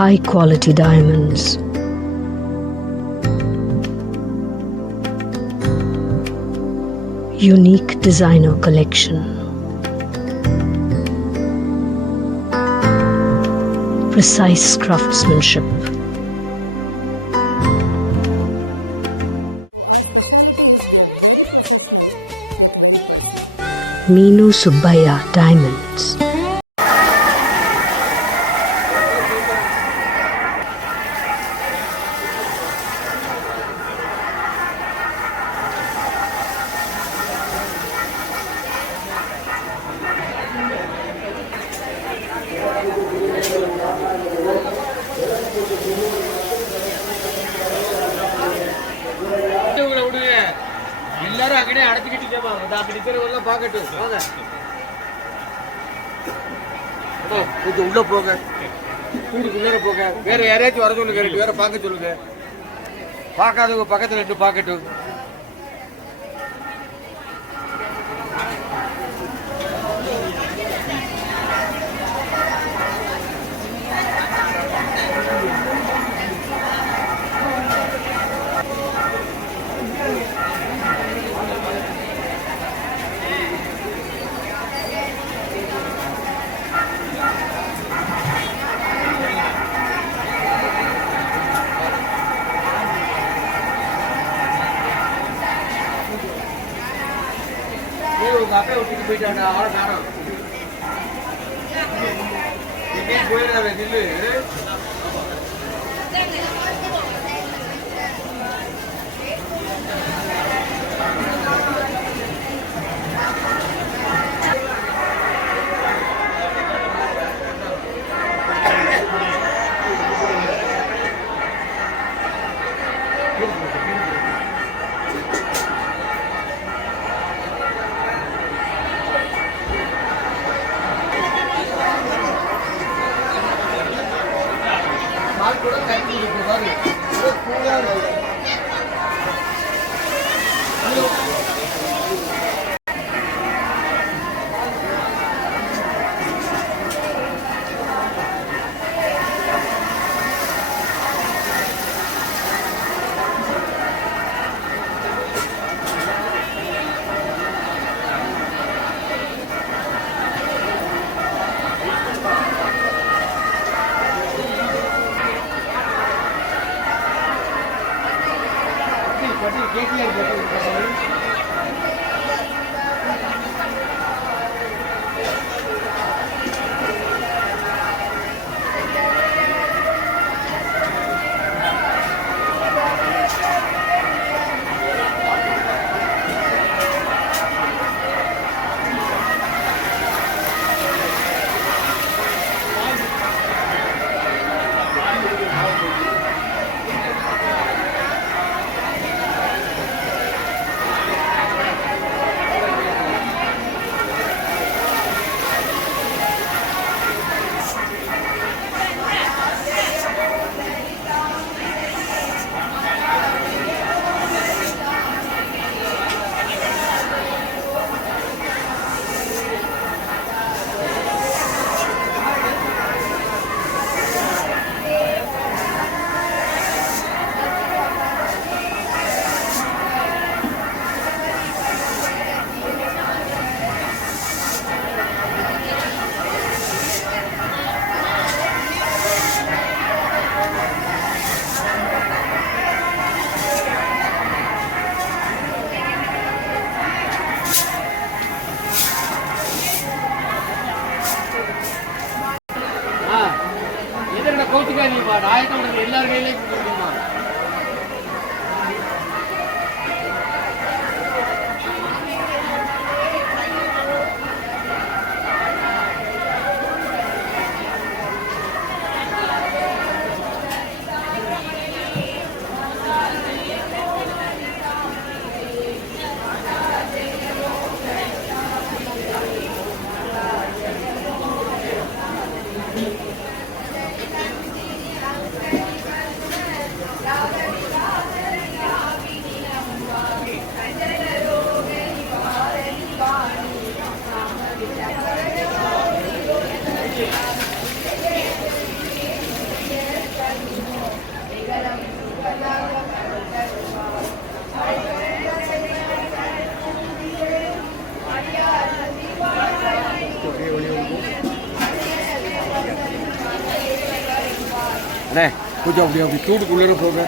high quality diamonds. Unique designer collection. Precise craftsmanship. Meenu Subbaiah Diamonds. எல்லாரும் அங்கனே அடைச்சிக்கிட்டு அப்படி இருக்கிறவங்க பார்க்கட்டும் வாங்க கொஞ்சம் உள்ள போங்க வீடுக்குள்ளே போங்க வேற யாரையாச்சும் வர சொல்லுங்க ரெண்டு பேரை பார்க்க சொல்லுங்க பார்க்காதவங்க பக்கத்தில் ரெண்டு பார்க்கட்டும் உங்க அப்பா விட்டுட்டு போயிட்டாங்க ஆளை காணோம் போயிடாத நில்லு கூட கட்டி இருக்கு பாரு கூலா கோச்சுக்காதீங்கப்பா நாயக்கம் எல்லார் கையிலையும் கொடுத்துருக்கீங்கம்மா அண்ணே கொஞ்சம் அப்படி தூட்டுக்குள்ளே போங்க.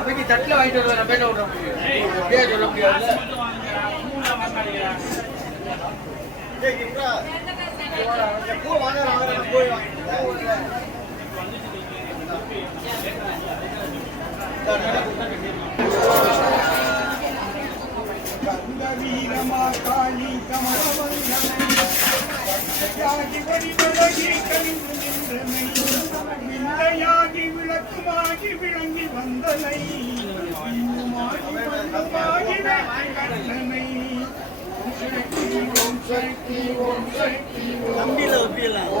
அவைக்கு தட்டில் வாங்கிட்டு வருவேன். நம்ம என்ன விட முடியும்? அப்படியே சொல்ல முடியாது. வில்லையாகி விளக்குமாகி விளங்கி வந்தனை கண்ணனை தம்பியில ஒப்பியலாம்.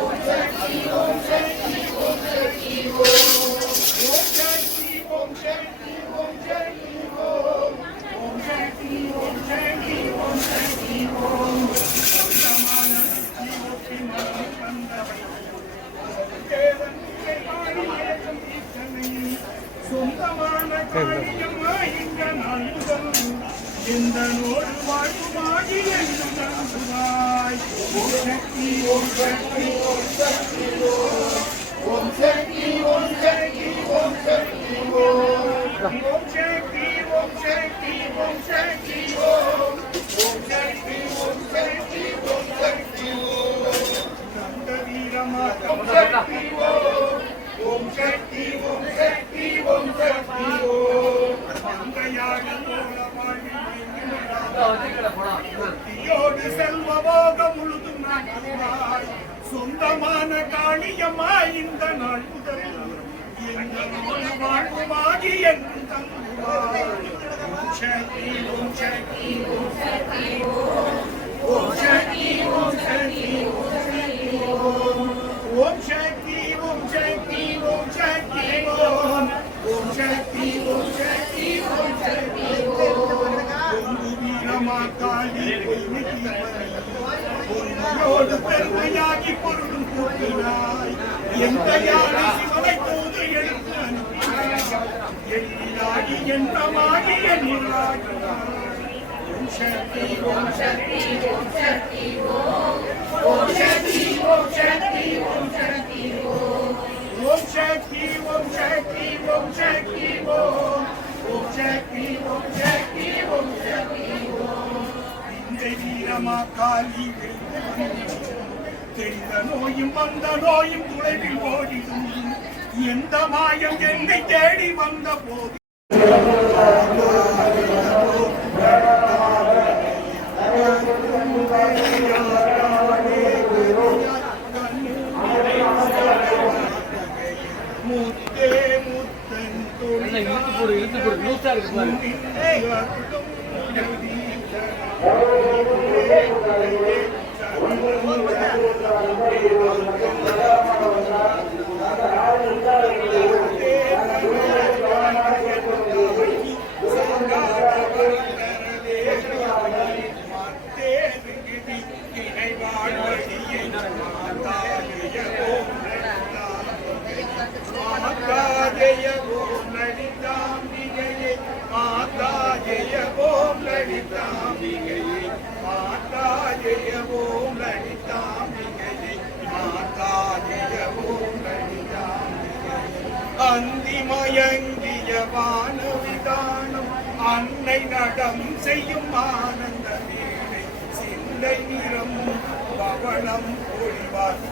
சொந்தமான காரியமாயின்ற நாள் முதல் எந்த நோடு வாழ்வுமாகி என்று நம்புவாய். ஓம் சக்தி ஓம் சக்தி ஓம் சக்தி ஓம் சக்தி ஓம் சக்தி ஓம் சக்தி ஓம் சக்தி ஓம் சக்தி ஓம் சக்தி ஓம் சக்தி ஓம் சக்தி ஓம் சக்தி நந்த வீரமா ஓம் சக்தி ஓம் சக்தி ஓம் சக்தி ஓம் சக்தி மங்கையாக ோடு செல்வபோக முழுதும் நாடுவாய். சொந்தமான காளியம்மாய் இந்த நாள் முதல் எங்கள் வாழ்வுமாகி என்று தங்குவாய். ஓம் சக்தி ஓம் சக்தி ஓம் சக்தி ஓம் சக்தி ஓம் சக்தி ஓம் சக்தி ஓம் சக்தி ஓம் சக்தி ஓம் சக்தி ஓம் சக்தி ஓம் சக்தி வீரமாக்காளி பொன்மையோடு பெருமையாகி பொருளும் கூட்டினாய். எந்த யானை சிவனை தூது எடுத்து அனுப்பினாய். எண்ணினாகி எண்ணமாகி எண்ணினாய். ஓம் சக்தி ஓம் சக்தி ஓம் சக்தி ஓம் சக்தி ஓம் சக்தி ஓம் சக்தி ஓம் சக்தி ஓம் சக்தி ஓம் சக்தி ஓம் சக்தி ஓம் சக்தி ஓம் சக்தி இந்த வீரமா காலி தெரிந்த நோயும் வந்த நோயும் துளைவில் ஓடிடும். எந்த மாயம் என்னை தேடி வந்த போது ஜெய ஓம் லலிதாம்பிகையே மாதா ஜெய ஓம் லலிதாம்பிகையே மாதா ஜெய ஓம் லலிதாம்பிகையே அந்திமயங்கிய வானவிதானம் அன்னை நடம் செய்யும் ஆனந்த வீணை சிந்தை நிறம் பவளம் பொழிவார்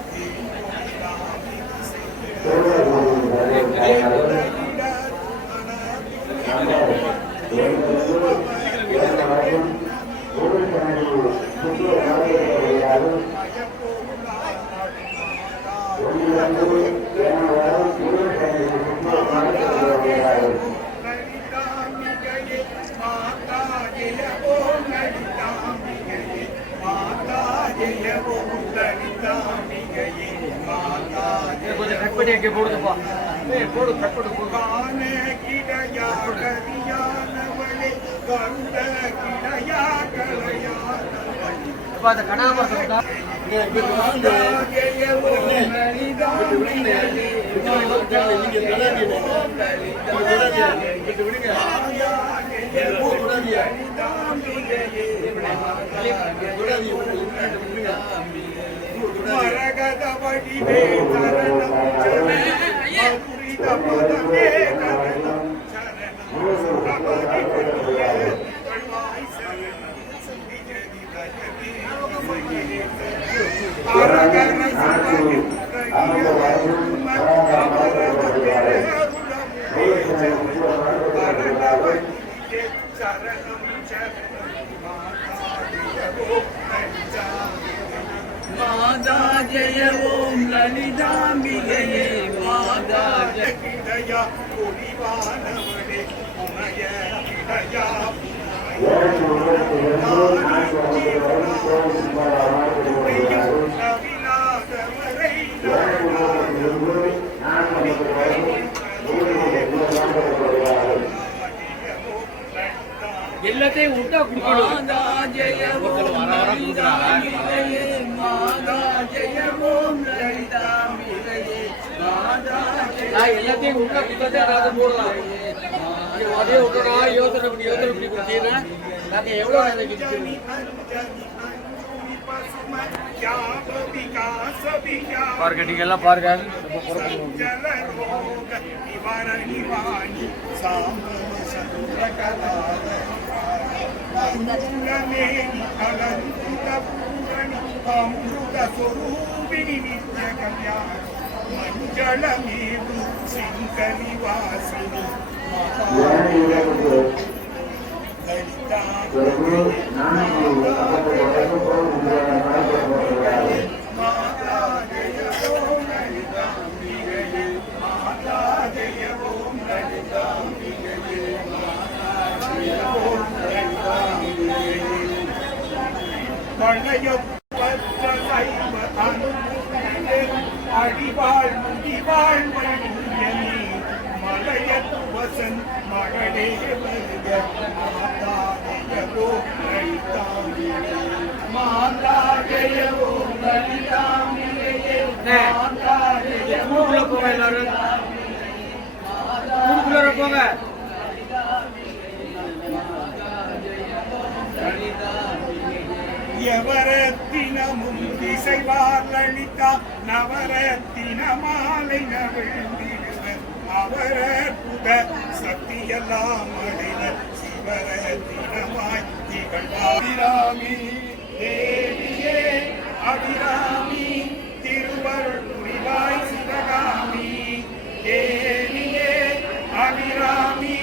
போடுதுப்பா போடு கட் போடு காண கிடையா கரியானவளே கண்ட கிடையா கலையானவளே அந்த கனகமரத்தை மரகத வடிவே சரணம் அபுரித பதமே சரணம் சுகபதி புண்ணிய கண்வாய் சரணம் சுதிஜதி தயதி அரகர சரணம் சரணம் மாதா ஜெய ஓம் லலிதாம்பிகையே மாதா ஜெய பொலிவானவளே உமைய கிடையா நவிலாதவரை எல்லாத்தையும் விட்டா குடுக்கணும் மாதா ஜெய ஓம் லலிதாம்பிகையே மாதா ஜெய ஓம் லலிதாம்பிகையே மாதா நான் எல்லாத்தையும் விட்டா குடுத்தே அதாவது போடலாம் அதே விட்டா யோசனை பண்ணி கொடுத்தீங்கன்னா நாங்கள் எவ்வளோ அஞ்சலி பாருங்க நீங்க எல்லாம் பாருங்க ಮಂಜಳಮೇದು ಸಿಂಕನಿವಾಸಿನಿ அடிவாள் முடிவாள் மணியனே மலையத்து வசன் மகளே வருக மாதா ஜெயவோ லலிதாம்பிகையே மாதா ஜெயவோ லலிதாம்பிகையே மாதா ஜெயவோ போங்க எல்லாரும் ஊருக்குள்ள போங்க எவரத்தினமும் திசைவார் லலிதா நவரத்தின மாலை நவிழ்ந்திடுவர் அவரற்புத சக்தியெல்லாம் அடைவர் சிவரத்தினமாய் திகழ்வாபிராமி தேவியே அபிராமி திருவருள் புரிவாய் சிவகாமி தேவியே அபிராமி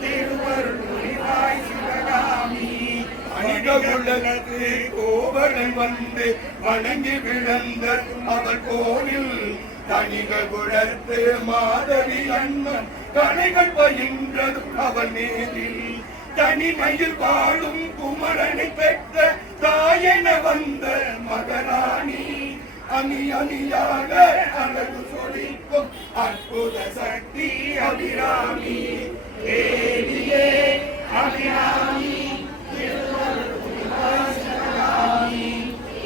திருவருள் புரிவாய் சிவகாமி அணிகவுள்ளது கோவலன் வந்து வணங்கி விழுந்த அவள் கோயில் தனிகள் குழத்து மாதவி அண்ணன் கனைகள் பயின்றது அவள் நேரில் தனிமையில் வாழும் குமரனை பெற்ற தாயென வந்த மகராணி அணி அணியாக அழகு சொலிக்கும் அற்புத சக்தி அபிராமி தேவியே அபிராமி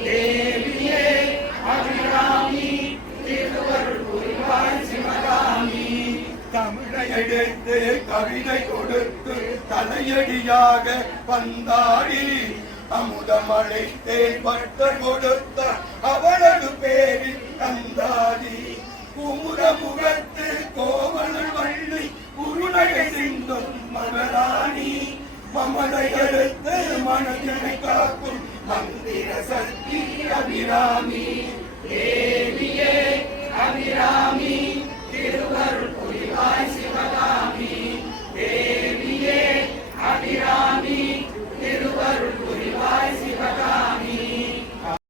தேவியே அபிராமி திருவருள் புரிவாய் சிவகாமி தமிழை எடுத்து கவிதை கொடுத்து தலையடியா அழகாக வந்தாடி அமுதமழை தேன்பட்ட கொடுத்த அவளது பேரில் கந்தாடி குமுத முகத்து கோவண வள்ளி உருளையை சிந்தும் மகராணி மமதை எடுத்து மனதினை காக்கும் மந்திர சக்தி அபிராமி தேவியே அபிராமி திருவருள்